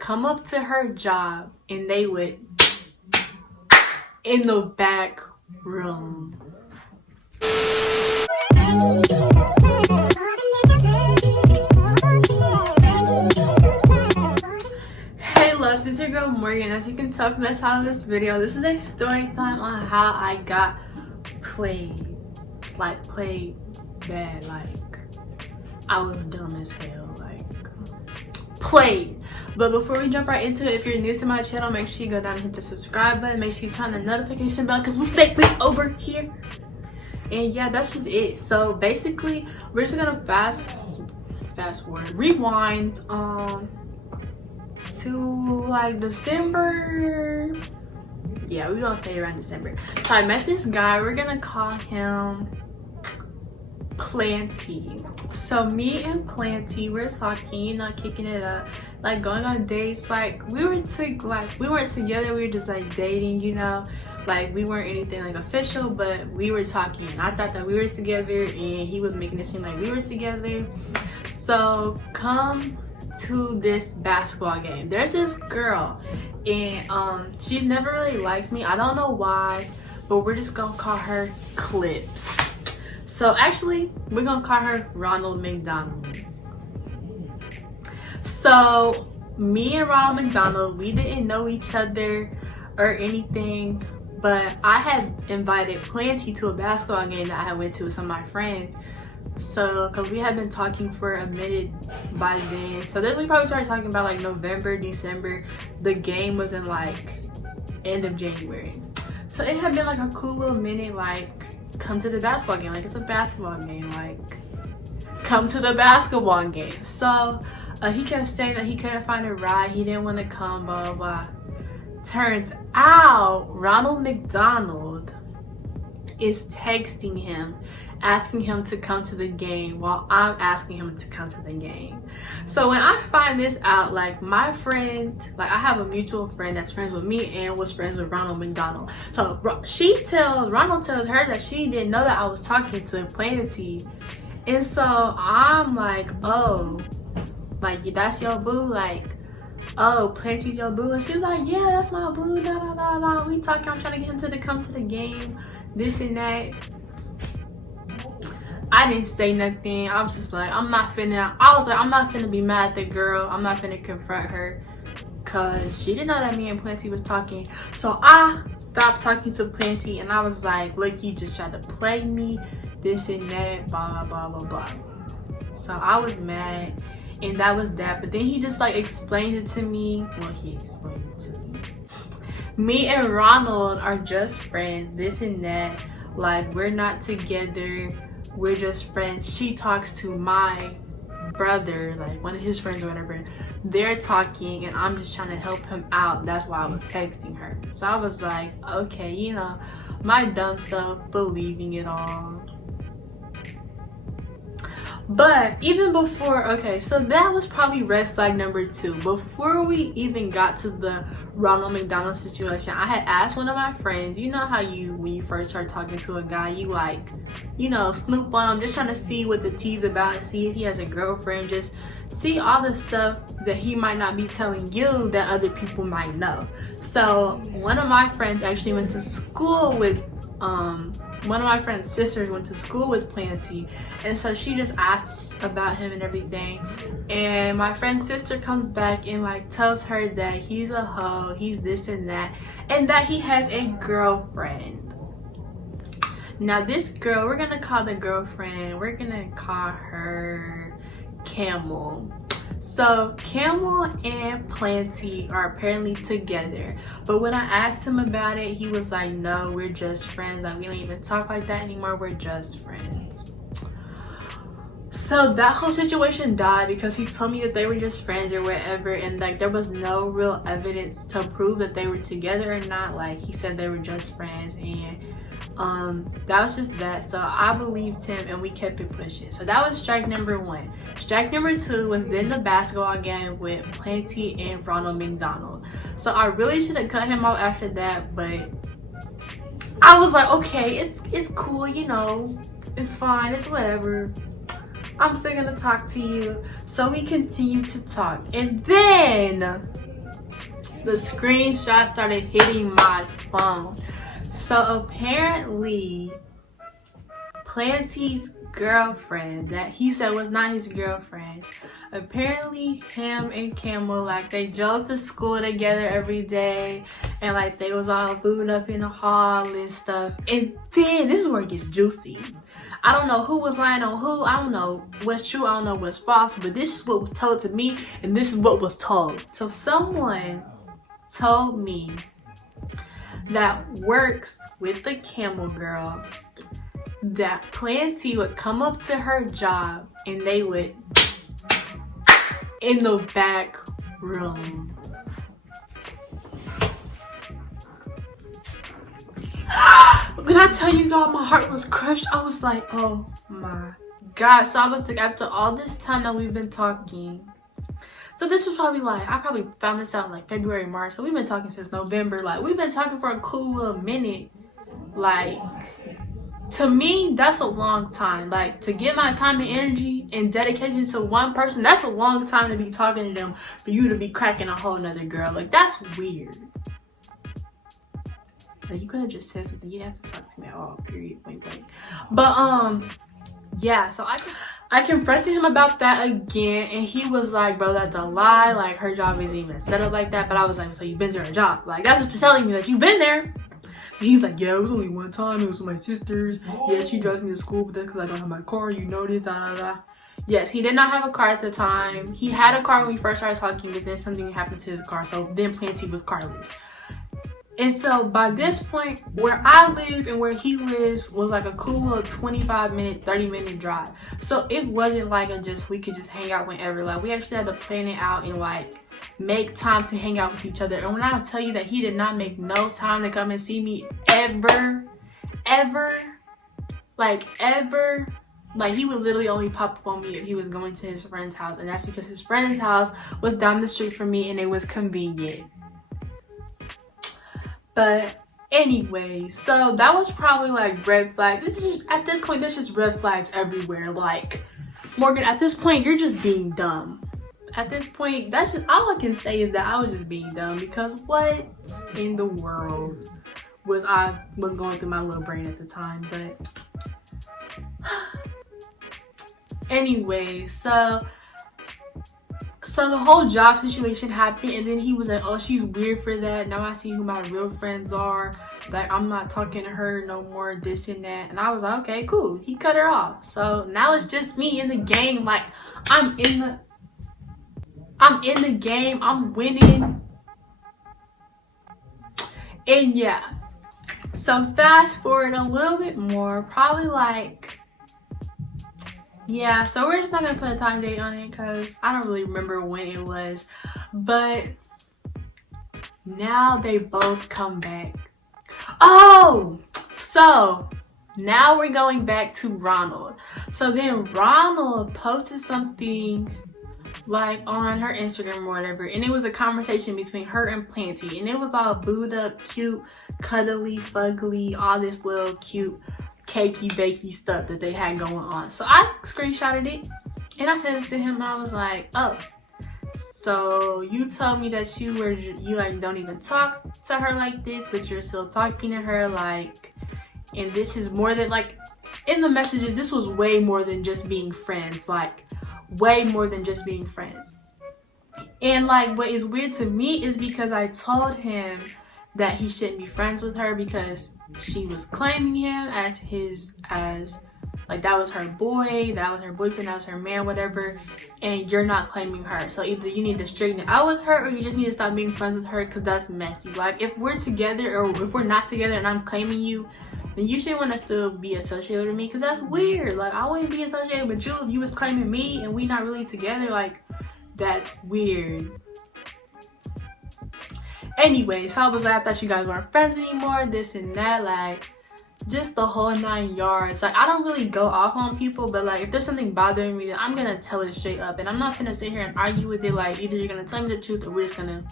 come up to her job and they would in the back room. Hey loves, it's your girl Morgan. As you can tell from the title of this video, this is a story time on how I got played. Like played bad, like I was dumb as hell, like played. But before we jump right into it, if you're new to my channel, make sure you go down and hit the subscribe button. Make sure you turn the notification bell because we stay lit over here. And yeah, that's just it. So basically, we're just gonna fast forward, rewind to like December. Yeah, we're gonna say around December. So I met this guy. We're gonna call him Planty. So me and Planty, we're talking, you know, kicking it up, like going on dates. Like we weren't together, we were just like dating, you know, like we weren't anything like official, but we were talking. I thought that we were together and he was making it seem like we were together. So come to this basketball game. There's this girl and she never really liked me. I don't know why, but we're just gonna call her Clips. So actually, we're gonna call her Ronald McDonald. So me and Ronald McDonald, we didn't know each other or anything, but I had invited Planty to a basketball game that I had went to with some of my friends. So, cause we had been talking for a minute by then. So then we probably started talking about like November, December. The game was in like end of January. So it had been like a cool little minute, like come to the basketball game, like it's a basketball game, like come to the basketball game. So he kept saying that he couldn't find a ride, he didn't want to come, blah blah blah. Turns out Ronald McDonald is texting him, asking him to come to the game while I'm asking him to come to the game. So when I find this out, like my friend, like I have a mutual friend that's friends with me and was friends with Ronald McDonald. So Ronald tells her that she didn't know that I was talking to Planty. And so I'm like, oh, like that's your boo? Like, oh, Planty's your boo? And she's like, yeah, that's my boo, da da da da. We talking, I'm trying to get him to come to the game, this and that. I didn't say nothing. I was just like, I'm not finna be mad at the girl. I'm not finna confront her because she didn't know that me and Planty was talking. So I stopped talking to Planty and I was like, look, you just tried to play me, this and that, blah blah blah blah. So I was mad and that was that. But then he just like explained it to me. Well, he explained it to me. Me and Ronald are just friends, this and that. Like we're not together, we're just friends. She talks to my brother, like one of his friends or whatever. They're talking and I'm just trying to help him out. That's why I was texting her. So I was like, okay, you know, my dumb self believing it all. But even before, okay, so that was probably red flag number 2. Before we even got to the Ronald McDonald situation, I had asked one of my friends, you know how when you first start talking to a guy, you like, you know, snoop on him, just trying to see what the tea's about, see if he has a girlfriend, just see all the stuff that he might not be telling you that other people might know. So one of my friends actually went to school with one of my friend's sisters went to school with Planty, and so she just asks about him and everything. And my friend's sister comes back and like tells her that he's a hoe, he's this and that, and that he has a girlfriend. Now this girl, we're gonna call the girlfriend, we're gonna call her Camel. So Camel and Planty are apparently together, but when I asked him about it, he was like, no, we're just friends, like we don't even talk like that anymore, we're just friends. So that whole situation died because he told me that they were just friends or whatever, and like there was no real evidence to prove that they were together or not. Like he said they were just friends, and that was just that. So I believed him and we kept it pushing. So that was strike number 1. Strike number 2 was then the basketball game with Planty and Ronald McDonald. So I really should have cut him off after that, but I was like, okay, it's cool, you know, it's fine, it's whatever, I'm still gonna talk to you. So we continued to talk, and then the screenshot started hitting my phone. So apparently Planty's girlfriend, that he said was not his girlfriend, apparently him and Camel, like, they drove to school together every day, and like they was all booed up in the hall and stuff. And then this is where it gets juicy. I don't know who was lying on who. I don't know what's true, I don't know what's false, but this is what was told to me, and this is what was told. So someone told me that works with the Camel girl that Planty would come up to her job and they would in the back room. When I tell you y'all, my heart was crushed. I was like, oh my god. So I was like, after all this time that we've been talking, so this was probably like, I probably found this out in like February, March. So we've been talking since November. Like, we've been talking for a cool little minute. Like, to me, that's a long time. Like, to get my time and energy and dedication to one person, that's a long time to be talking to them for you to be cracking a whole nother girl. Like, that's weird. Like, you could have just said something. You didn't have to talk to me at all, period, point blank. But yeah, so I confronted him about that again, and he was like, bro, that's a lie. Like, her job isn't even set up like that. But I was like, so you've been to her job? Like, that's what you're telling me, that you've been there. He's like, yeah, it was only one time. It was with my sisters. Yeah, she drives me to school, but that's because I don't have my car. You know this, da da da. Yes, he did not have a car at the time. He had a car when we first started talking, but then something happened to his car. So then Planty was carless. And so by this point, where I live and where he lives was like a cool little 25-minute, 30-minute drive. So it wasn't like we could just hang out whenever. Like, we actually had to plan it out and like make time to hang out with each other. And when I tell you that he did not make no time to come and see me ever, like he would literally only pop up on me if he was going to his friend's house. And that's because his friend's house was down the street from me and it was convenient. But anyway, so that was probably like red flag. This is just, at this point, there's just red flags everywhere. Like, Morgan, at this point, you're just being dumb. At this point, that's just all I can say is that I was just being dumb, because what in the world was going through my little brain at the time. But anyway, so the whole job situation happened, and then he was like, oh, she's weird for that. Now I see who my real friends are. Like, I'm not talking to her no more, this and that. And I was like, okay, cool. He cut her off. So now it's just me in the game. Like, I'm in the game. I'm winning. And yeah. So fast forward a little bit more, probably like, yeah, so we're just not gonna put a time date on it because I don't really remember when it was. But now they both come back. Oh, so now we're going back to Ronald. So then Ronald posted something like on her Instagram or whatever, and it was a conversation between her and Planty, and it was all booed up, cute, cuddly, fugly, all this little cute cakey bakey stuff that they had going on. So I screenshotted it and I sent it to him, and I was like, oh, so you told me that you like don't even talk to her like this, but you're still talking to her, like, and this is more than, like, in the messages, this was way more than just being friends, like way more than just being friends. And like, what is weird to me is because I told him that he shouldn't be friends with her because she was claiming him as like, that was her boy, that was her boyfriend, that was her man, whatever, and you're not claiming her. So either you need to straighten it out with her, or you just need to stop being friends with her, because that's messy. Like, if we're together or if we're not together and I'm claiming you, then you shouldn't want to still be associated with me, because that's weird. Like, I wouldn't be associated with you if you was claiming me and we not really together. Like, that's weird. Anyway, so I was like, I thought you guys weren't friends anymore, this and that, like, just the whole 9 yards. Like, I don't really go off on people, but like, if there's something bothering me, then I'm gonna tell it straight up, and I'm not gonna sit here and argue with it. Like, either you're gonna tell me the truth or we're just gonna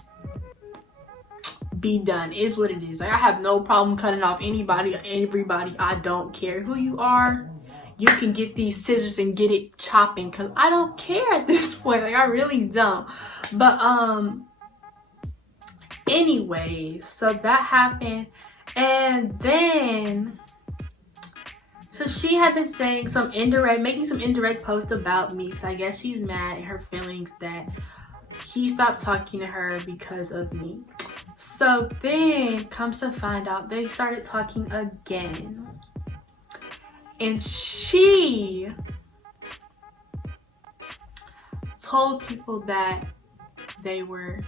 be done. It's what it is. Like, I have no problem cutting off anybody or everybody. I don't care who you are. You can get these scissors and get it chopping, because I don't care at this point. Like, I really don't. But anyways, so that happened. And then so she had been saying making some indirect posts about me. So I guess she's mad at her feelings that he stopped talking to her because of me. So then comes to find out they started talking again. And she told people that they were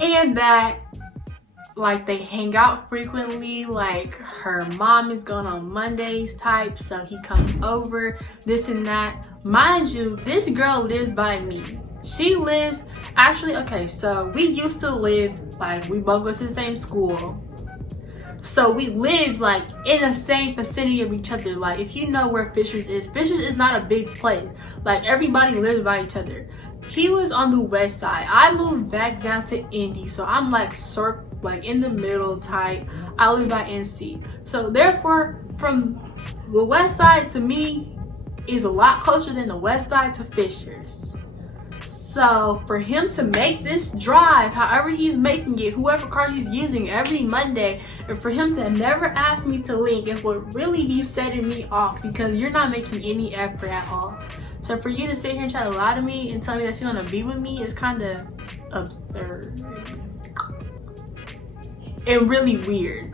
and that like they hang out frequently, like her mom is going on Mondays type, so he comes over, this and that. Mind you, this girl lives by me. She lives actually, okay, so we used to live, like we both go to the same school, so we live like in the same vicinity of each other. Like if you know where Fishers is not a big place, like everybody lives by each other. He was on the west side, I moved back down to Indy, so I'm like in the middle type. I live by NC, so therefore from the west side to me is a lot closer than the west side to Fishers. So for him to make this drive, however he's making it, whoever car he's using every Monday, and for him to never ask me to link, it would really be setting me off because you're not making any effort at all. So for you to sit here and try to lie to me and tell me that you're gonna be with me is kind of absurd and really weird.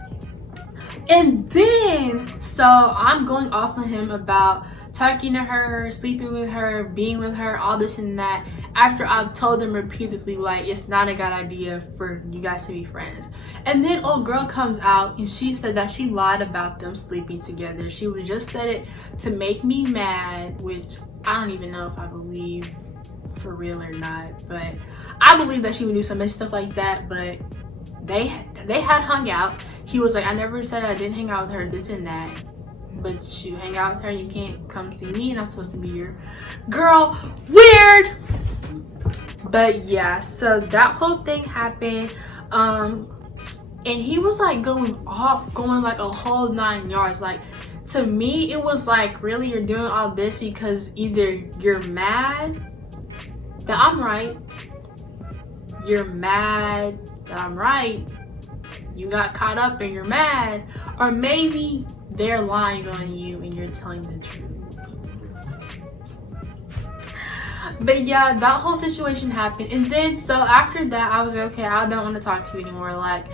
And then so I'm going off on him about talking to her, sleeping with her, being with her, all this and that, after I've told him repeatedly like it's not a good idea for you guys to be friends. And then old girl comes out and she said that she lied about them sleeping together. She would just said it to make me mad, which I don't even know if I believe for real or not, but I believe that she would do some stuff like that. But they had hung out. He was like, I never said I didn't hang out with her, this and that, but you hang out with her, you can't come see me and I'm supposed to be your girl. Weird. But yeah, so that whole thing happened, and he was like going like a whole 9 yards. Like to me it was like, really, you're doing all this because either you're mad that I'm right, you're mad that I'm right, you got caught up and you're mad, or maybe they're lying on you and you're telling the truth. But yeah, that whole situation happened. And then so after that I was like, okay, I don't want to talk to you anymore. Like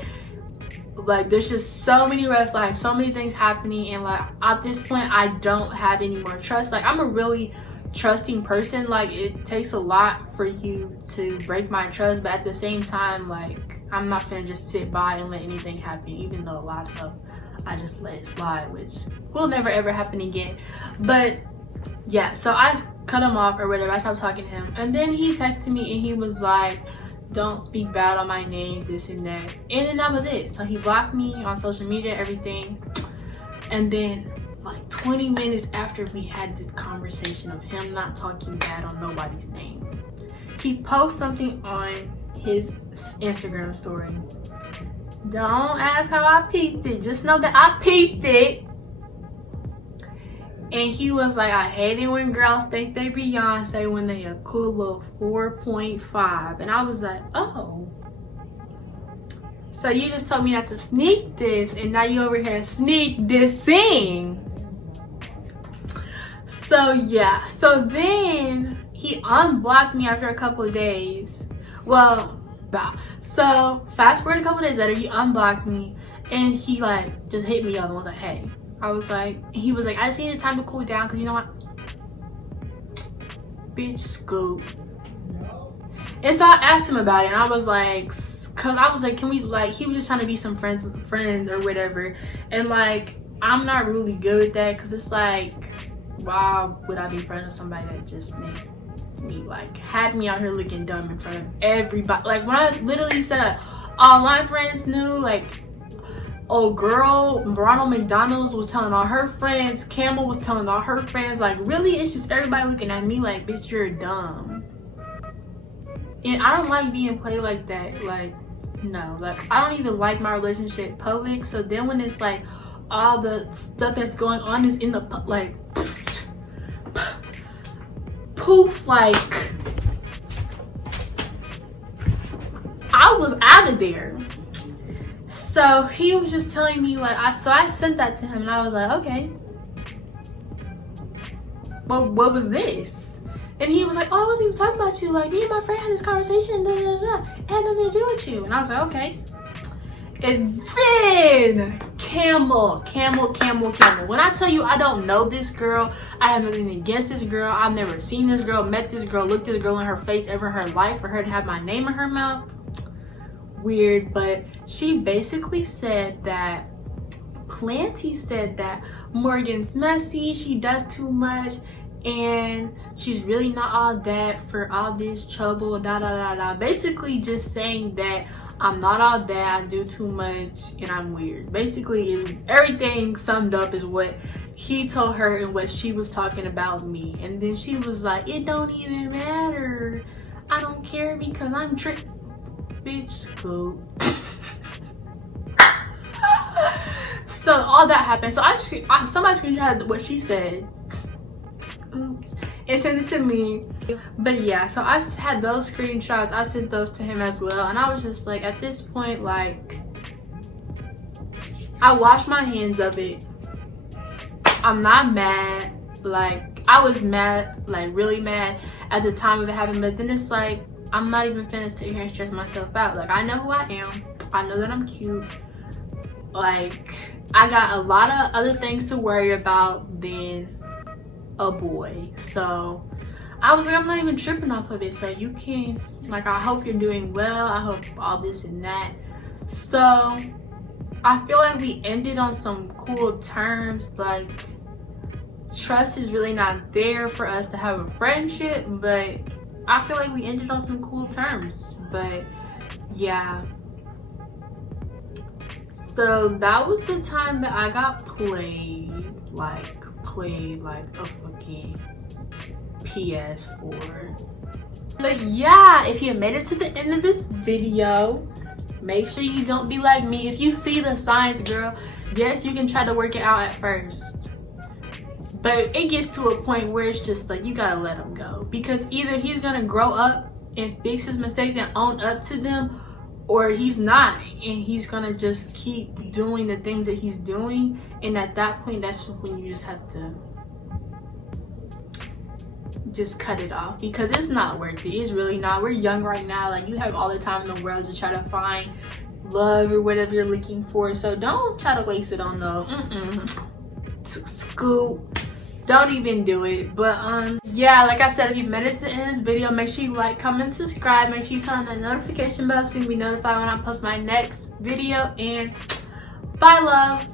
there's just so many red flags, so many things happening, and like at this point I don't have any more trust. Like I'm a really trusting person. Like it takes a lot for you to break my trust, but at the same time, like I'm not gonna just sit by and let anything happen, even though a lot of stuff I just let it slide, which will never ever happen again. But yeah, so I cut him off or whatever. I stopped talking to him, and then he texted me and he was like, don't speak bad on my name, this and that, and then that was it. So he blocked me on social media, everything. And then like 20 minutes after we had this conversation of him not talking bad on nobody's name, he posts something on his Instagram story. Don't ask how I peeped it, just know that I peeped it. And he was like, I hate it when girls think they Beyonce when they a cool little 4.5. And I was like, oh, so you just told me not to sneak this, and now you over here sneak dissing. So yeah, so then he unblocked me after a couple of days. Well, so fast forward a couple of days later, he unblocked me and he like just hit me up and was like, hey. He was like, I just needed time to cool down because you know what? Bitch, scoop. And so I asked him about it, and I was like, can we, like, he was just trying to be some friends or whatever. And like, I'm not really good with that because it's like, why would I be friends with somebody that just made me, like, had me out here looking dumb in front of everybody? Like, when I literally said all my friends knew, like, oh girl, Ronald McDonald's was telling all her friends, Camel was telling all her friends, like, really, it's just everybody looking at me like, bitch, you're dumb. And I don't like being played like that. Like, no, like, I don't even like my relationship public. So then when it's like all the stuff that's going on is in the like poof, like I was out of there. So he was just telling me like, I sent that to him and I was like, okay, well, what was this? And he was like, oh, I wasn't even talking about you. Like, me and my friend had this conversation, da, da, da, da. It had nothing to do with you. And I was like, okay. And then camel. When I tell you I don't know this girl, I have nothing against this girl. I've never seen this girl, met this girl, looked this girl in her face ever in her life. For her to have my name in her mouth, weird. But she basically said that Planty said that Morgan's messy, she does too much, and she's really not all that for all this trouble, da da da da. Basically just saying that I'm not all that, I do too much, and I'm weird. Basically everything summed up is what he told her and what she was talking about me. And then she was like, it don't even matter, I don't care because I'm bitch, cool. So all that happened. So somebody screenshotted what she said, oops, and sent it to me. But yeah, so I had those screenshots, I sent those to him as well, and I was just like, at this point, like, I washed my hands of it. I'm not mad. Like, I was mad, like really mad at the time of it happening, but then it's like, I'm not even finna sit here and stress myself out. Like, I know who I am, I know that I'm cute, like I got a lot of other things to worry about than a boy. So I was like, I'm not even tripping off of it. So you can, like, I hope you're doing well, I hope all this and that. So I feel like we ended on some cool terms. Like, trust is really not there for us to have a friendship, but I feel like we ended on some cool terms. But yeah, so that was the time that I got played like a fucking PS4. But yeah, if you made it to the end of this video, make sure you don't be like me. If you see the signs, girl, yes, you can try to work it out at first, but it gets to a point where it's just like, you gotta let him go, because either he's gonna grow up and fix his mistakes and own up to them, or he's not, and he's gonna just keep doing the things that he's doing. And at that point, that's when you just have to just cut it off, because it's not worth it. It's really not. We're young right now. Like, you have all the time in the world to try to find love or whatever you're looking for, so don't try to waste it on no scoop. Don't even do it. But yeah, like I said, if you've made it to the end of this video, make sure you like, comment, subscribe. Make sure you turn on the notification bell so you can be notified when I post my next video. And bye, loves.